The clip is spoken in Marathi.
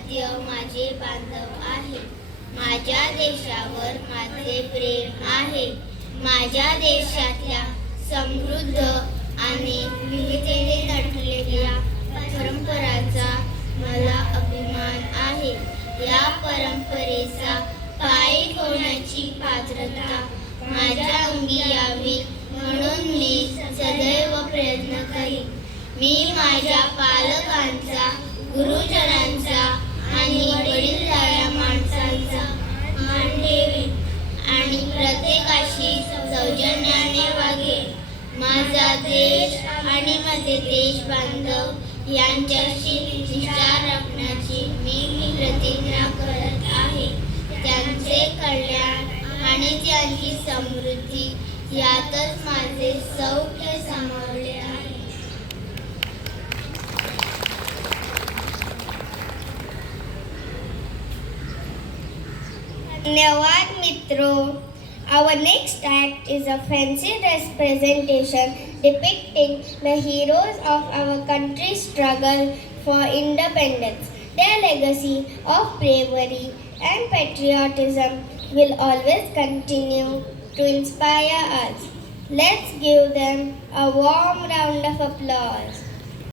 भारतीय माझे बांधव आहे. माझ्या देशावर माझे प्रेम आहे. माझ्या देशातल्या समृद्ध आणि विविधतेने नटलेल्या परंपरांचा मला अभिमान आहे. या परंपरेचा पायी होण्याची पात्रता माझ्या अंगी यावी म्हणून मी सदैव प्रयत्न करीन. मी माझ्या पालकांचा, गुरुजनांचा आणि वडीलधाऱ्या माणसांचा मान ठेवीन आणि प्रत्येकाशी सौजन्याने वागेन. माझा देश आणि माझे देश बांधव यांच्याशी निष्ठा राखण्याची मी प्रतिज्ञा करत आहे. त्यांचे कल्याण आणि त्यांची समृद्धी यातच माझे सौख्य सामावले आहे. धन्यवाद मित्रों. Our next act is a fancy dress presentation depicting the heroes of our country's struggle for independence. Their legacy of bravery and patriotism will always continue to inspire us. Let's give them a warm round of applause.